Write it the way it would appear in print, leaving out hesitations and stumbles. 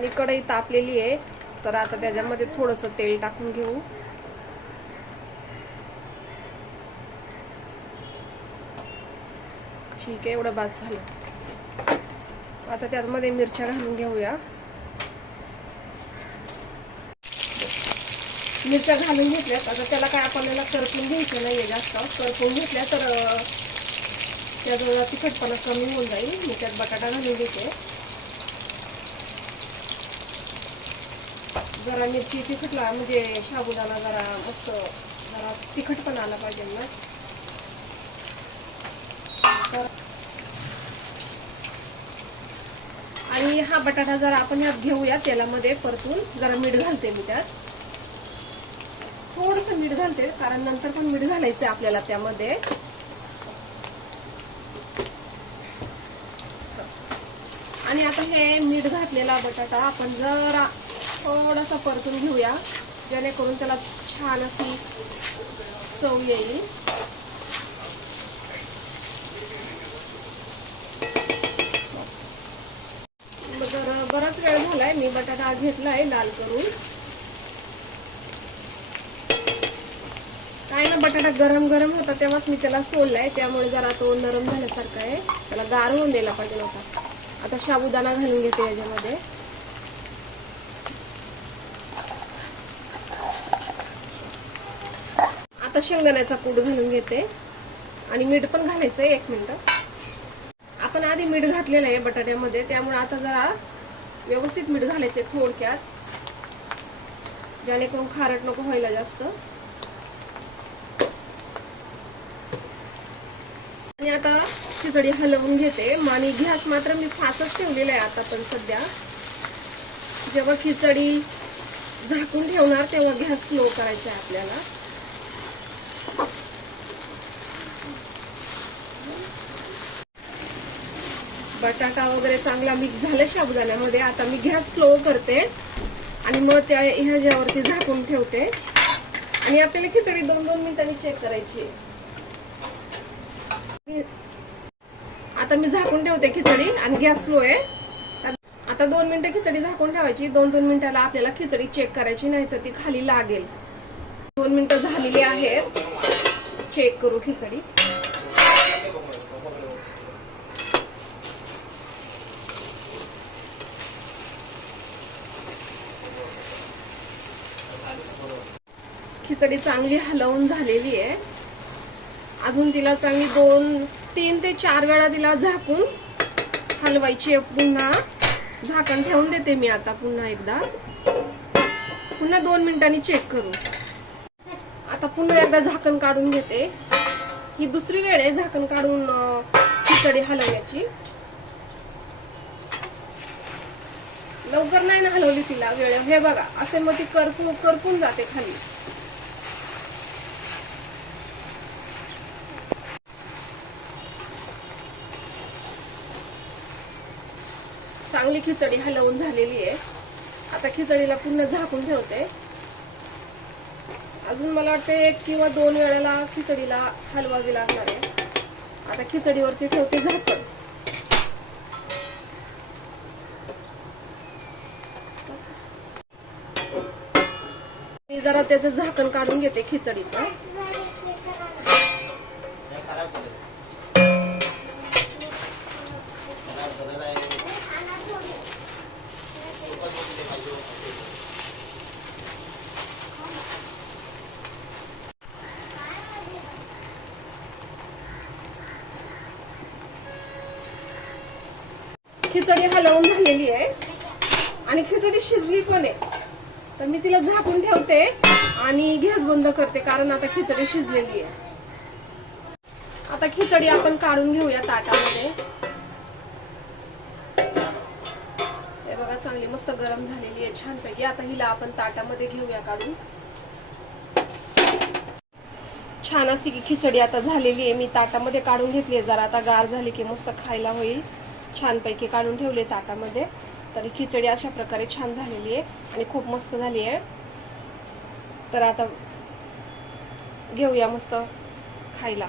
आणि कढई तापलेली आहे, तर आता त्याच्यामध्ये थोडंसं तेल टाकून घेऊ. ठीक आहे, एवढं बाद झालं. आता त्यामध्ये मिरच्या घालून घेऊया. मिरच्या घालून घेतल्यात. आता त्याला काय आपल्याला करपून घ्यायचं नाहीये, जास्त करपून घेतल्या तर त्याचा तिखटपणा कमी होऊन जाईल. मी त्यात बटाटा घालून घेते. जरा मिरची तिखटला म्हणजे साबुदाणा जरा मस्त जरा तिखटपणा आला पाहिजे ना. आणि हा बटाटा जरा आपण यात घेऊया तेलामध्ये परतून. जरा मीठ घालते मी त्यात, थोडंसं मीठ घालते, कारण नंतर पण मीठ घालायचं आपल्याला त्यामध्ये. आणि आता हे मीठ घातलेला बटाटा आपण जरा थोडासा परतून घेऊया, जेणेकरून त्याला छान अशी चव येईल. बराच वेळ झालाय, मी बटाटा घेतलाय लाल करून. काय ना, बटाटा गरम गरम होता तेव्हाच मी त्याला सोललाय, त्यामुळे जरा तो नरम झाल्यासारखा आहे. त्याला गार होऊन द्यायला पाहिजे नव्हता. आता साबुदाणा घालून घेते याच्यामध्ये. आता शेंगदाण्याचा कूट घालून घेते आणि मीठ पण घालायचंय. 1 मिनिट. आपण आधी मीठ घातलेलं आहे बटाट्यामध्ये, त्यामुळे आता जरा व्यवस्थित मीठ घालायचंय थोडक्यात, जेणेकरून खारट नको व्हायला जास्त. आणि आता खिचडी हलवून घेते. आणि गॅस मात्र मी फास्टच ठेवलेला आहे आता. पण सध्या जेव्हा खिचडी झाकून ठेवणार तेव्हा गॅस स्लो करायचा आहे आपल्याला. बटाटा वगैरे चांगला मिक्स झाला साबुदाण्यामध्ये. आता मी गॅस स्लो करते आणि मग त्या ह्याच्यावरती झाकून ठेवते. आणि आपल्याला खिचडी 2-2 मिनिटांनी चेक करायची. आता मी झाकून ठेवते खिचडी आणि गॅस स्लो आहे. आता 2 मिनिटं खिचडी झाकून ठेवायची. 2-2 मिनिटाला आपल्याला खिचडी चेक करायची, नाही तर ती खाली लागेल. 2 मिनिटं झालेली आहेत. चेक करू खिचडी. खिचडी चांगली हलवून झालेली आहे. अजून तिला चांगली 3 ते 4 वेळा तिला झाकून हलवायची. पुन्हा झाकण ठेवून देते मी आता पुन्हा एकदा. पुन्हा 2 मिनिटांनी चेक करू. आता पुन्हा एकदा झाकण काढून घेते. ही दुसरी वेळ आहे झाकण काढून खिचडी हलवण्याची. लवकर नाही ना हलवली तिला वेळ. हे बघा, असे मग ती करपून जाते खाली. चांगली खिचडी हलवून झालेली आहे. आता खिचडीला पुन्हा झाकून ठेवते. अजून मला वाटते 1 किंवा 2 वेळेला खिचडीला हलवावी लागणार आहे. आता खिचडीवरती ठेवते झाकण. मी जरा त्याचं झाकण काढून घेते खिचडीचं. खिचडी हलवून झालेली आहे आणि खिचडी शिजली पण आहे. तर मी तिला झाकून ठेवते आणि गॅस बंद करते, कारण आता खिचडी शिजलेली आहे. आता खिचडी आपण काढून घेऊया ताटामध्ये. हे बघा, चांगली मस्त गरम झालेली आहे छानपैकी. आता हिला आपण ताटामध्ये घेऊया काढून. छान अशी खिचडी आता झालेली आहे. मी ताटामध्ये काढून घेतली आहे. जरा आता गार झाली की मस्त खायला होईल. छानपैकी काढून ठेवले ताटामध्ये. तर खिचडी अशा प्रकारे छान झालेली आहे आणि खूप मस्त झाली आहे. तर आता घेऊया मस्त खायला.